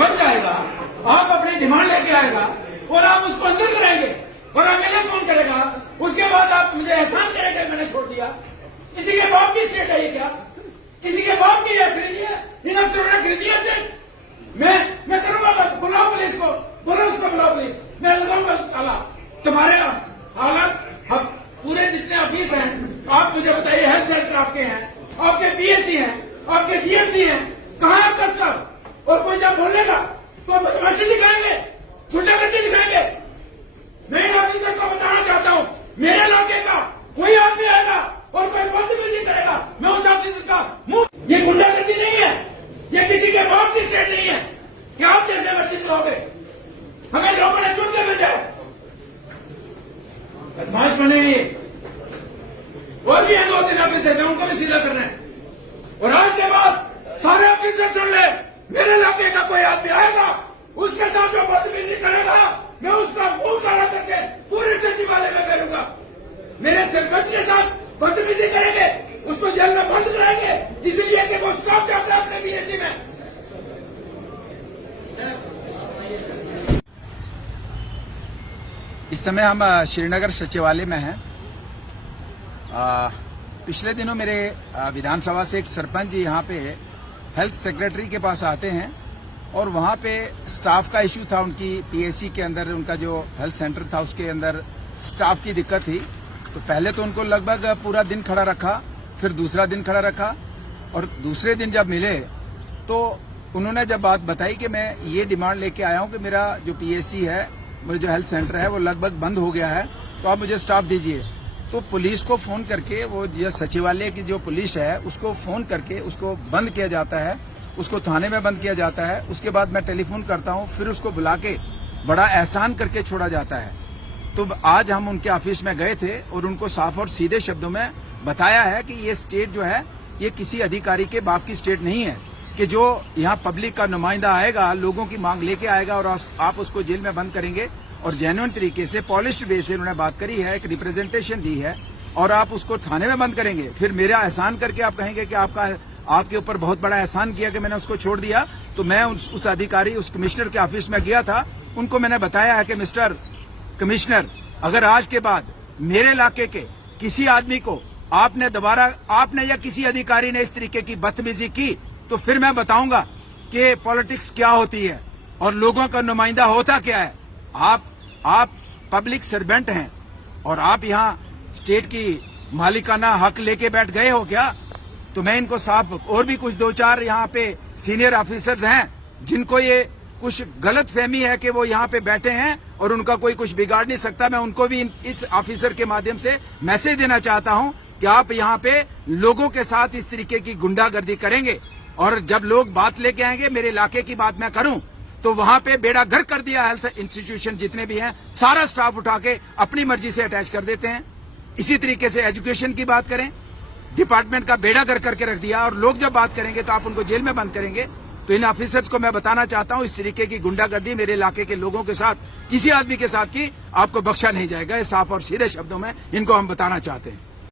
सरपंच आएगा, आप अपनी डिमांड लेके आएगा और आप उसको अंदर कराएंगे और एमएलए फोन करेगा, उसके बाद आप मुझे एहसान करेंगे मैंने छोड़ दिया। किसी के बाप की स्टेट है ये क्या? किसी के बाप की खरीदी है? इन अफसरों ने खरीदी है स्टेट? मैं करूंगा, बुलाओ पुलिस को, बोलो उसको बुलाओ पुलिस, मैं लगाऊंगा ताला। तुम्हारे हालात पूरे जितने ऑफिस हैं आप मुझे बताइए, हेल्थ सेंटर आपके हैं, आपके पीएससी हैं, आपके जीएमसी हैं, कहाँ है आपका स्टाफ? और कोई जब बोलेगा तो बदमाशी दिखाएंगे, गुंडागर्दी दिखाएंगे। मैं इन ऑफिसर को बताना चाहता हूँ, मेरे इलाके का कोई आदमी आएगा और कोई बदतमीजी करेगा, मैं उस ऑफिसर का मुंह। ये गुंडागर्दी नहीं है, ये किसी के बाप की स्टेट नहीं है कि आप जैसे बच्चे रहोगे। हमें लोगों ने चुन के भेजा है, बदमाश बने ये। और भी हैं 2-3 ऑफिसर, मैं उनको भी सीधा करना है। और आज के बाद सारे ऑफिसर सुन ले, मेरे इलाके का कोई आदमी आएगा, उसके साथ जो बदतमीजी करेगा मैं उसका मुंह काला करके पूरे सचिवालय में करूंगा। मेरे सरपंच के साथ बदतमीजी करेंगे, उसको जेल में बंद कराएंगे, इसलिए कि वो स्टाफ चाहता है अपने बीएससी में। इस समय हम श्रीनगर सचिवालय में हैं। पिछले दिनों मेरे विधानसभा से एक सरपंच जी यहाँ पे हेल्थ सेक्रेटरी के पास आते हैं और वहाँ पे स्टाफ का इश्यू था। उनकी पीएससी के अंदर उनका जो हेल्थ सेंटर था उसके अंदर स्टाफ की दिक्कत थी। तो पहले तो उनको लगभग पूरा दिन खड़ा रखा, फिर दूसरा दिन खड़ा रखा और दूसरे दिन जब मिले तो उन्होंने जब बात बताई कि मैं ये डिमांड लेके आया हूँ कि मेरा जो पीएससी है, मेरा जो हेल्थ सेंटर है वो लगभग बंद हो गया है, तो आप मुझे स्टाफ दीजिए। तो पुलिस को फोन करके, वो जो सचिवालय की जो पुलिस है उसको फोन करके उसको बंद किया जाता है, उसको थाने में बंद किया जाता है। उसके बाद मैं टेलीफोन करता हूँ, फिर उसको बुला के बड़ा एहसान करके छोड़ा जाता है। तो आज हम उनके ऑफिस में गए थे और उनको साफ और सीधे शब्दों में बताया है कि ये स्टेट जो है ये किसी अधिकारी के बाप की स्टेट नहीं है, कि जो यहाँ पब्लिक का नुमाइंदा आएगा, लोगों की मांग लेके आएगा और आप उसको जेल में बंद करेंगे। और जेन्युइन तरीके से पॉलिश्ड वे से उन्होंने बात करी है, एक रिप्रेजेंटेशन दी है और आप उसको थाने में बंद करेंगे। फिर मेरा एहसान करके आप कहेंगे कि आपके ऊपर बहुत बड़ा एहसान किया कि मैंने उसको छोड़ दिया। तो मैं उस अधिकारी, उस कमिश्नर के ऑफिस में गया था, उनको मैंने बताया है कि मिस्टर कमिश्नर, अगर आज के बाद मेरे इलाके के किसी आदमी को आपने या किसी अधिकारी ने इस तरीके की बदतमीजी की तो फिर मैं बताऊंगा कि पॉलिटिक्स क्या होती है और लोगों का नुमाइंदा होता क्या है। आप पब्लिक सर्वेंट हैं और आप यहाँ स्टेट की मालिकाना हक लेके बैठ गए हो क्या? तो मैं इनको साफ, और भी कुछ 2-4 यहाँ पे सीनियर ऑफिसर्स हैं जिनको ये कुछ गलत फहमी है कि वो यहाँ पे बैठे हैं और उनका कोई कुछ बिगाड़ नहीं सकता। मैं उनको भी इस ऑफिसर के माध्यम से मैसेज देना चाहता हूँ कि आप यहाँ पे लोगों के साथ इस तरीके की गुंडागर्दी करेंगे और जब लोग बात लेके आएंगे, मेरे इलाके की बात मैं करूं तो वहां पे बेड़ा गर्क कर दिया। हेल्थ इंस्टीट्यूशन जितने भी हैं सारा स्टाफ उठा के अपनी मर्जी से अटैच कर देते हैं। इसी तरीके से एजुकेशन की बात करें, डिपार्टमेंट का बेड़ा गर्क करके रख दिया और लोग जब बात करेंगे तो आप उनको जेल में बंद करेंगे। तो इन ऑफिसर्स को मैं बताना चाहता हूं, इस तरीके की गुंडागर्दी मेरे इलाके के लोगों के साथ, किसी आदमी के साथ की आपको बख्शा नहीं जाएगा। ये साफ और सीधे शब्दों में इनको हम बताना चाहते हैं।